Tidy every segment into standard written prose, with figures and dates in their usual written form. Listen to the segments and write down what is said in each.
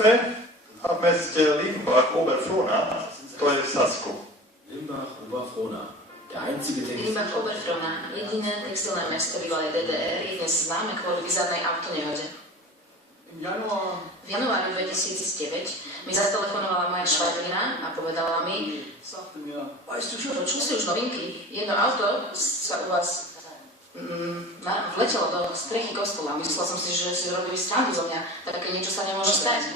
Dorfe a v meste Limbach Oberfrohna, to je v Sasku. Limbach Oberfrohna. Limbach Oberfrohna, jediné textilné mesto bývalej DDR, je dnes známe kvôli bizarnej autonehode. V januári 2009 mi zatelefonovala moja švagrina a povedala mi: počul si už novinky? Jedno auto sa u vás vletelo do strechy kostola. Myslela som si, že si robili srandu zo mňa. Také niečo sa nemôže stať.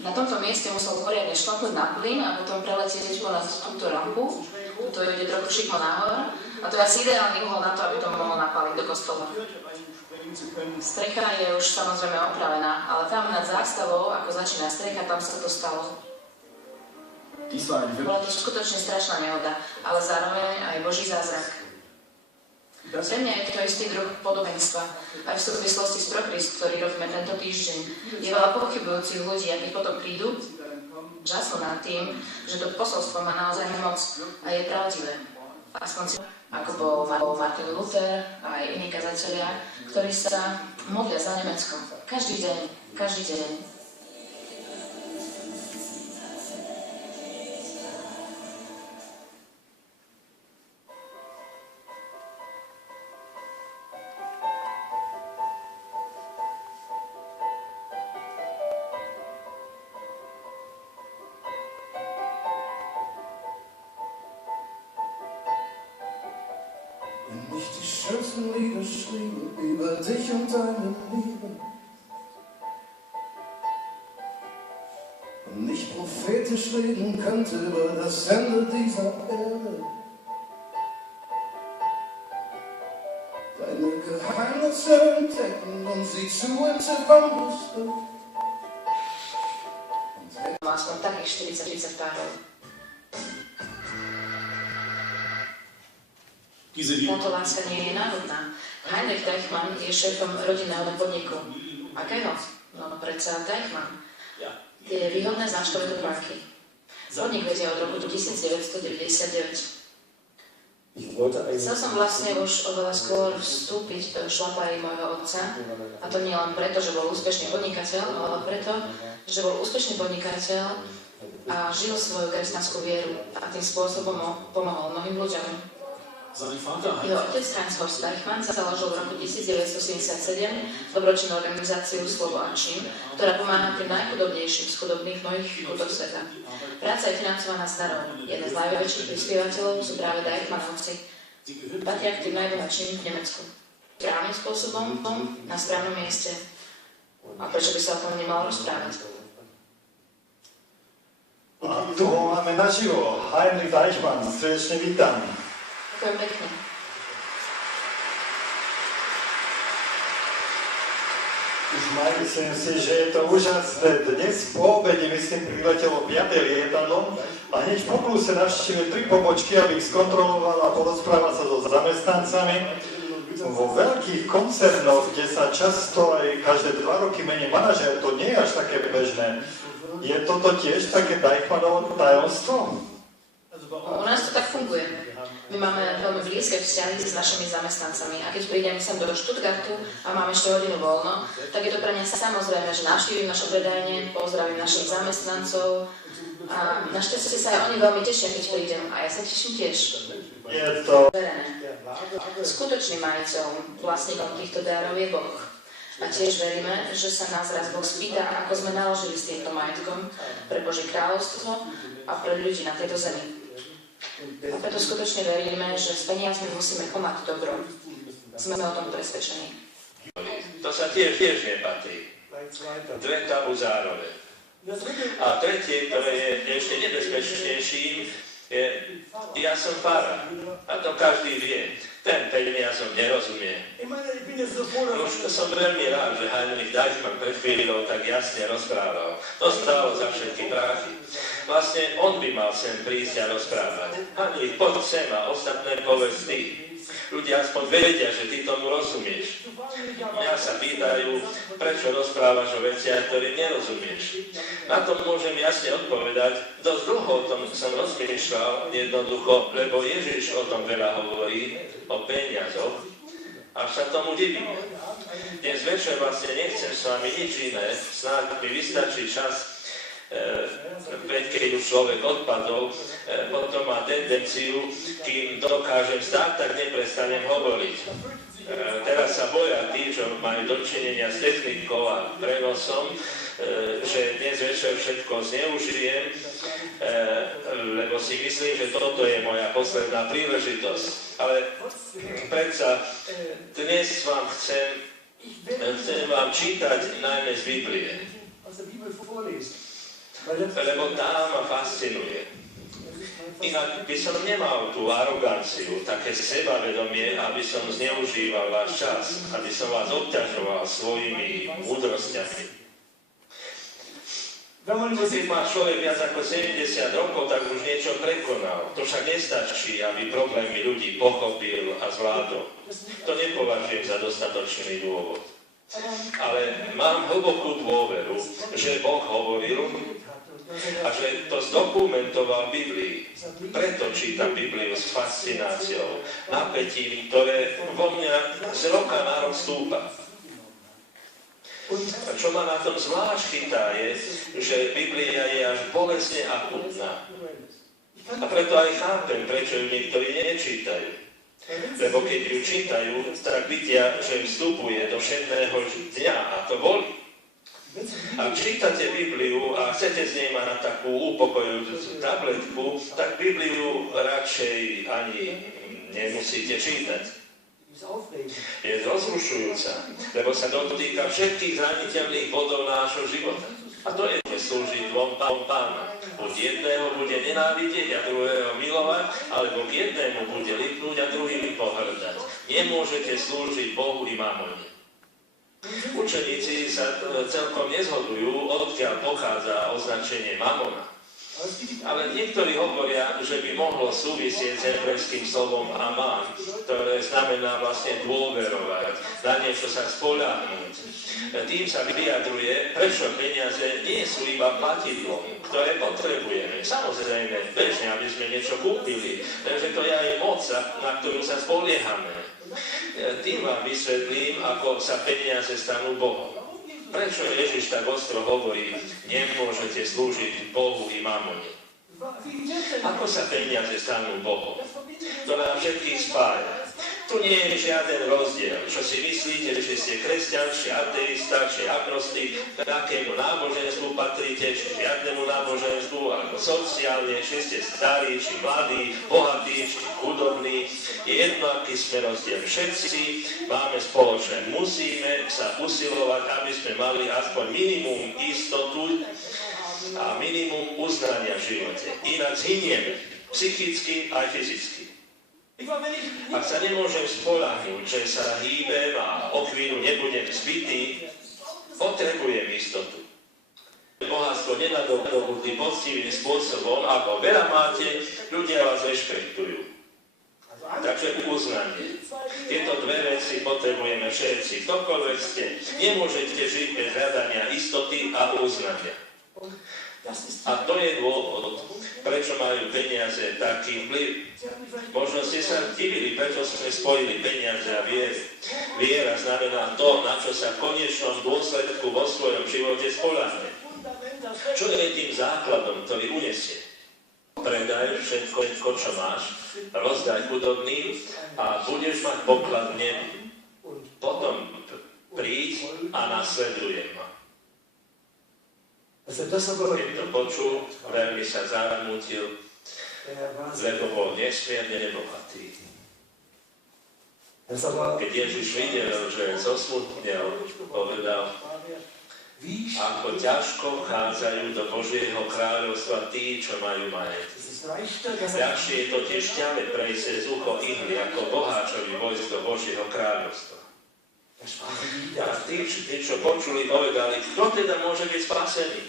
Na tomto mieste musel poriadne šlapnúť na plyn a potom preletieť ponad túto rampu. To ide trochu šikmo nahor. A to je asi ideálny uhol na to, aby to mohlo napáliť do kostola. Strecha je už samozrejme opravená, ale tam nad zástavou, ako začína strecha, tam sa to stalo. Bola to skutočne strašná nehoda, ale zároveň aj Boží zázrak. Pre mňa je to istý druh podobenstva, aj v súvislosti s Prokrist, ktorý robíme tento týždeň. Je veľa pochybujúcich ľudí, a keď potom prídu, žasnú nad tým, že to posolstvo má naozaj moc a je pravdivé. Aspoň si, ako bol Martin Luther a aj iní kazatelia, ktorí sa modlia za Nemecko. Každý deň, každý deň. Wenn ich die schönsten Lieder schriebe über dich und deine Liebe und nicht prophetisch reden könnte über das Ende dieser Erde, deine Geheimnisse entdecken und sie zu entziffern wusste. Aspoň takých 40 párov. Táto láska nie je náhodná. Heinrich Deichmann je šéfom rodinného podniku. Akého? No predsa Deichmann. Tie výhodné značkové topánky. Podnik vedie od roku 1999. Chcel som vlastne už oveľa skôr vstúpiť do šlapají môjho otca. A to nie len preto, že bol úspešný podnikateľ, ale preto, že bol úspešný podnikateľ a žil svoju kresťanskú vieru. A tým spôsobom pomohol mnohým ľuďom. Jeho otec Heinz Horst Deichmann založil v roku 1977 dobročinnú organizáciu Slovo a čin, ktorá pomáha tým najchudobnejším z chudobných mnohých kútov sveta. Práca je financovaná z darov. Jeden z najväčších prispievateľov sú práve Deichmannovci. Patria k tým najbohatším v Nemecku. Správnym spôsobom, na správnom mieste. A prečo by sa o tom nemalo rozprávať? A tu ho máme naživo. Heinrich Deichmann, srdečne vítam. Ďakujem pekne. Myslím si, že je to úžasné. Dnes po obede, myslím, priletelo 5. lietadlo a hneď v Pokluse navštívil 3 pobočky, aby ich skontroloval a porozprával sa so zamestnancami. Vo veľkých koncernoch, kde sa často aj každé 2 roky mení manažér, to nie je až také bežné. Je toto tiež také Deichmannovo tajomstvo? U nás to tak funguje. My máme veľmi blízke vzťahy s našimi zamestnancami a keď prídem sem do Stuttgartu a mám ešte hodinu voľno, tak je to pre mňa samozrejme, že navštívim naše predajne, pozdravím našich zamestnancov a našťastie sa aj oni veľmi tešia, keď prídem a ja sa teším tiež. Je to Skutočným majiteľom, vlastníkom týchto darov je Boh. A tiež veríme, že sa nás raz Boh spýta, ako sme naložili s týmto majetkom pre Božie kráľovstvo a pre ľudí na tejto zemi. A preto skutočne veríme, že s peniazmi musíme konať dobro. Sme o tom presvedčení. To sa tiež nepatrí. 2 tabuzárové. A tretie, ktoré je ešte nebezpečnejším, je ja som fara. A to každý vie. Ten peniazom nerozumie. Už som veľmi rád, že Heinrich Deichmann pred chvíľou tak jasne rozprával. To stálo za všetky prachy. Vlastne on by mal sem prísť a rozprávať. Heinrich, poď sem a ostatné povedz ty. Ľudia aspoň vedia, že ty tomu rozumieš. Mňa sa pýtajú, prečo rozprávaš o veciach, ktorým nerozumieš. Na to môžem jasne odpovedať. Dosť dlho o tom som rozmýšľal, jednoducho, lebo Ježiš o tom veľa hovorí, o peniazoch, až sa tomu divíme. Dnes večer vlastne nechcem s vami nič iné, snáď mi vystačí čas, keď už človek odpadol, potom má tendenciu, kým dokážem stáť, tak neprestanem hovoriť. Teraz sa boja tí, čo majú dočinenia s technikou a prenosom, že dnes večer všetko zneužijem, lebo si myslím, že toto je moja posledná príležitosť. Ale predsa dnes vám chcem vám čítať najmä z Biblie, lebo tá ma fascinuje. Inak by som nemal tú aroganciu, také sebavedomie, aby som zneužíval váš čas, aby som vás obťažoval svojimi múdrosťami. Keď má človek viac ako 70 rokov, tak už niečo prekonal. To však nestačí, aby problémy ľudí pochopil a zvládol. To nepovažujem za dostatočný dôvod. Ale mám hlbokú dôveru, že Boh hovoril a že to zdokumentoval v Biblii. Preto čítam Bibliu s fascináciou, napätím, ktoré vo mňa z roka na rok stúpa. A čo ma na tom zvlášť chytá je, že Biblia je až bolestne akutná. A preto aj chápem, prečo ju niektorí nečítajú. Lebo keď ju čítajú, tak vidia, že vstupuje do všedného dňa a to bolí. Ak čítate Bibliu a chcete z nej mať takú upokojujúcu tabletku, tak Bibliu radšej ani nemusíte čítať. Je rozrušujúca, lebo sa dotýka všetkých zraniteľných bodov nášho života. A to je slúžiť dvom pána. Buď jedného bude nenávidieť a druhého milovať, alebo k jednému bude lipnúť a druhým pohrdať. Nemôžete slúžiť Bohu i mamone. Učeníci sa celkom nezhodujú, odkiaľ pochádza označenie mamona. Ale niektorí hovoria, že by mohlo súvisieť s hebrejským slovom aman, ktoré znamená vlastne dôverovať, na niečo sa spoľahnúť. Tým sa vyjadruje, prečo peniaze nie sú iba platidlom, ktoré potrebujeme. Samozrejme, bežne, aby sme niečo kúpili, že to je aj moc, na ktorú sa spoliehame. Tým vám vysvetlím, ako sa peniaze stanú Bohom. Prečo Ježiš tak ostro hovorí, nemôžete slúžiť Bohu i mamone? Ako sa peniaze stanú Bohom? To nám všetkých spája. Tu nie je žiaden rozdiel. Čo si myslíte, že ste kresťan, či ateista, či agnostik, k akému náboženstvu patríte, či žiadnemu náboženstvu, alebo sociálne, či ste starí, či mladí, bohatí, či chudobní. Je jedno, aký sme rozdiel. Všetci máme spoločné. Musíme sa usilovať, aby sme mali aspoň minimum istotu a minimum uznania v živote. Inak zhynieme, psychicky aj fyzicky. Ak sa nemôžem spoľahnúť, že sa hýbem a o chvíľu nebudem zbitý, potrebujem istotu. Bohatstvo nenadobudli poctivým spôsobom, ako veľa máte, ľudia vás rešpektujú. Takže uznanie. Tieto dve veci potrebujeme všetci. Ktokoľvek ste, nemôžete žiť bez hľadania istoty a uznania. A to je dôvod, prečo majú peniaze taký vplyv. Možno ste sa divili, prečo sme spojili peniaze a vieru. Viera znamená to, na čo sa v konečnom dôsledku vo svojom živote spoľahne. Čo je tým základom, ktorý unesie? Predaj všetko, čo máš, rozdaj chudobným a budeš mať poklad v nebi. Potom príď a nasleduj ma. Keď to počul, veľmi sa zarmútil, lebo bol nesmierne bohatý. Keď Ježiš videl, že zosmutnel, povedal, ako ťažko vchádzajú do Božieho kráľovstva tí, čo majú majetok. Ľahšie je totiž ťave prejsť cez ucho ihly, ako boháčovi vojsť do Božieho kráľovstva. A tí, čo počuli, povedali, kto teda môže byť spasený?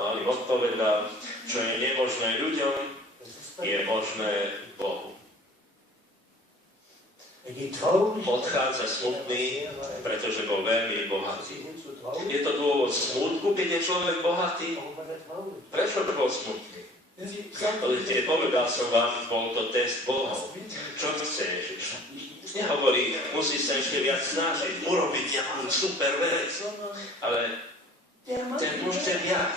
A on im odpovedal, čo je nemožné ľuďom, je možné Bohu. Odchádza smutný, pretože bol veľmi bohatý. Je to dôvod smutku, keď je človek bohatý? Prečo bol smutný? Povedal som vám, bol to test Bohom. Čo chce Ježiš? Nehovorí, musí sa ešte viac snažiť, urobiť nejakú super vec. Ale ten muž chce viac.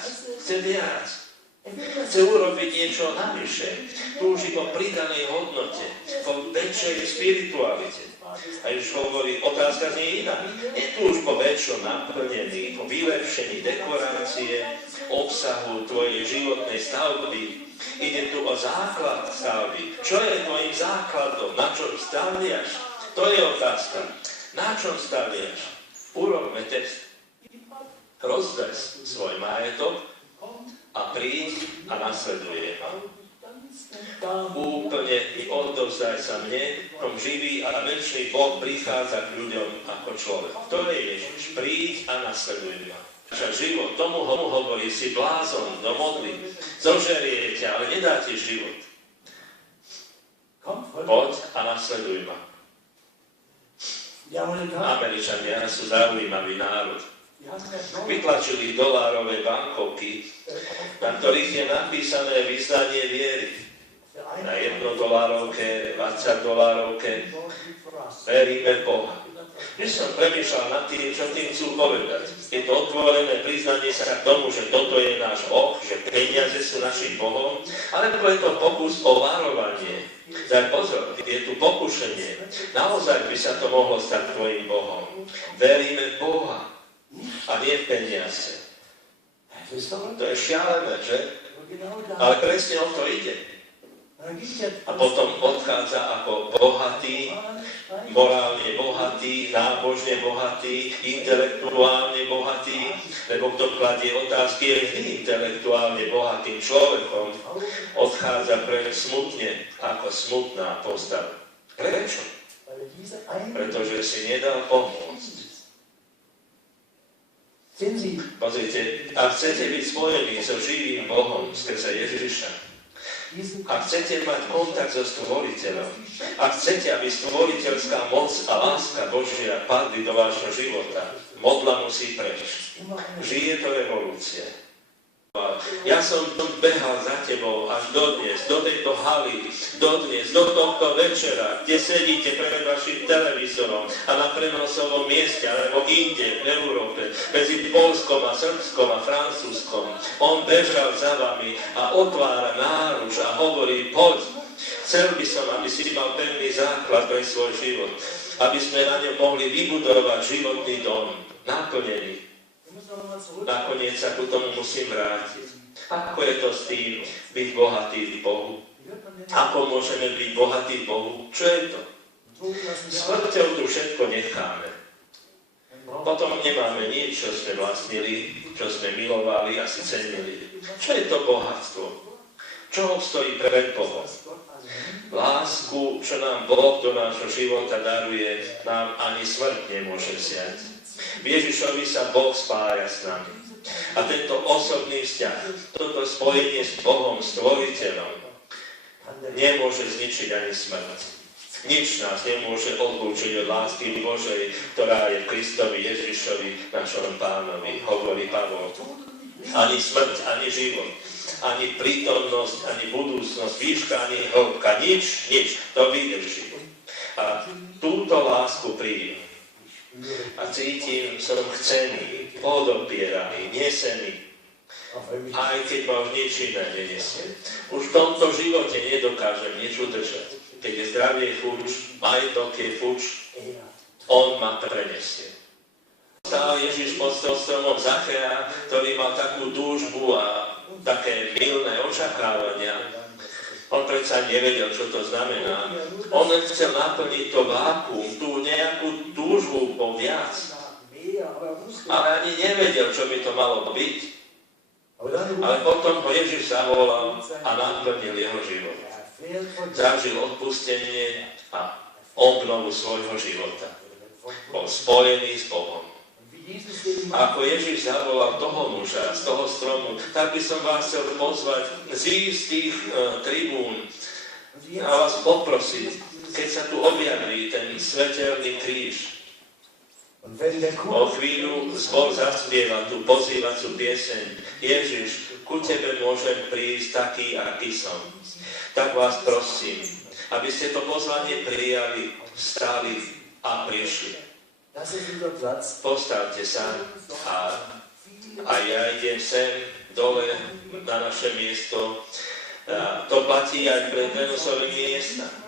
Chce urobiť niečo navyše. Túži po pridanej hodnote, po väčšej spiritualite. A už hovorí, otázka znie iná. Netúž po väčšom naplnení, po vylepšení dekorácie, obsahu tvojej životnej stavby. Ide tu o základ stavby. Čo je tvojim základom? Na čom staviaš? To je otázka. Na čom staviaš? Urobme test. Rozdaj svoj majetok a príď a nasleduje ma. Úplne odovzdaj sa mne, tom živý a večný Boh prichádza k ľuďom ako človek. To je Ježiš. Príď a nasleduj ma. Však život, tomu hovorí, si blázon do modly. Zožerie ťa, ale nedá ti život. Poď a nasleduj ma. Američania sú zaujímavý národ. Vytlačili dolárové bankovky, na ktorých je napísané vyznanie viery. Na 1 dolárovke, 20 dolárovke, veríme Boha. Keď som premýšľal nad tým, čo tým chcú povedať. Je to otvorené priznanie sa k tomu, že toto je náš Boh, že peniaze sú našim Bohom, alebo je to pokus o varovanie. Daj pozor, je tu pokušenie. Naozaj by sa to mohlo stať tvojim Bohom. Veríme Boha a nie peniaze. To je šialené, že? Ale presne o to ide. A potom odchádza ako bohatý, morálne bohatý, nábožne bohatý, intelektuálne bohatý, lebo kto kladie otázky, je vždy intelektuálne bohatým človekom, odchádza smutne ako smutná postava. Prečo? Pretože si nedal pomôcť. Pozrite, ak chcete byť spojení so živým Bohom skrze Ježiša, ak chcete mať kontakt so Stvoriteľom, ak chcete, aby stvoriteľská moc a láska Božia padli do vášho života, modla musí prejsť. Žije to revolúcia. Ja som behal za tebou až dodnes, do tejto haly, dodnes, do tohto večera, kde sedíte pred vašim televízorom a na prenosovom mieste, alebo inde, v Európe, medzi Poľskom a Srbskom a Francúzskom. On bežal za vami a otvára náruč a hovorí, poď, chcel by som, aby si mal pevný základ pre svoj život, aby sme na ňom mohli vybudovať životný dom, naplnený. Nakoniec sa ku tomu musím vrátiť. Ako je to s tým byť bohatý v Bohu? Ako môžeme byť bohatí v Bohu? Čo je to? Smrťou tu všetko necháme. Potom nemáme nič, čo sme vlastnili, čo sme milovali a si cenili. Čo je to bohatstvo? Čo obstojí pred Bohom? Lásku, čo nám Boh do nášho života daruje, nám ani smrť nemôže vziať. V Ježišovi sa Boh spája s nami. A tento osobný vzťah, toto spojenie s Bohom, Stvoriteľom, nemôže zničiť ani smrť. Nič nás nemôže odlúčiť od lásky Božej, ktorá je v Kristovi Ježišovi, našom Pánovi, hovorí Pavol. Ani smrť, ani život, ani prítomnosť, ani budúcnosť, výška, ani hĺbka, nič, to vydrží. A túto lásku príjim. A cítim, som chcený, podopieraný, nesený. Aj keď ma už nič iné nenesie. Už v tomto živote nedokážem nič udržať. Keď je zdravie fuč, majetok je fuč, on ma prenesie. Stál Ježiš pod stromom Zachea, ktorý mal takú túžbu a také milné očakávania. On predsa nevedel, čo to znamená. On chcel naplniť to vákuum, tú nejakú túžbu po viac. Ale ani nevedel, čo by to malo byť. Ale potom ho Ježiš zavolal a naplnil jeho život. Zažil odpustenie a obnovu svojho života. Bol spojený s Bohom. Ako Ježiš zavolal toho muža z toho stromu, tak by som vás chcel pozvať z istých tribún a vás poprosiť, keď sa tu objaví ten svetelný kríž. O chvíľu zbor zaspieva tú pozývacú pieseň. Ježiš, ku tebe môžem prísť taký, aký som. Tak vás prosím, aby ste to pozvanie prijali stáli a prišli. Das ist unser Platz. Postavte sa a ja idem sem dole na naše miesto. A to platí aj pre prenosové miesta.